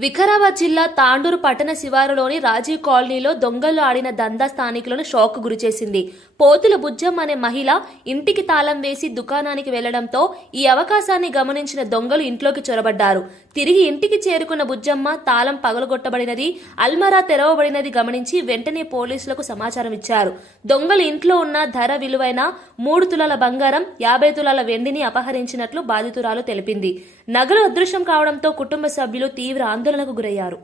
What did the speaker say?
వికారాబాద్ జిల్లా తాండూరు పట్టణ శివారులోని రాజీవ్ కాలనీలో దొంగలు ఆడిన దందా స్థానికులను షాక్ గురిచేసింది పోతుల బుజ్జం అనే మహిళ ఇంటికి తాళం వేసి దుకాణానికి వెళ్ళడంతో ఈ అవకాశాన్ని గమనించిన దొంగలు ఇంట్లోకి చొరబడ్డారు. తిరిగి ఇంటికి చేరుకున్న బుజ్జమ్మ తాళం పగలగొట్టబడినది అల్మరా తెరవబడినది గమనించి వెంటనే పోలీసులకు సమాచారం ఇచ్చారు దొంగలు ఇంట్లో ఉన్న ధర విలువైన మూడు తులాల బంగారం యాభై తులాల వెండిని అపహరించినట్లు బాధితురాలు తెలిపింది. నగలు అదృశ్యం కావడంతో కుటుంబ సభ్యులు తీవ్ర ఆందోళనకు గురయ్యారు.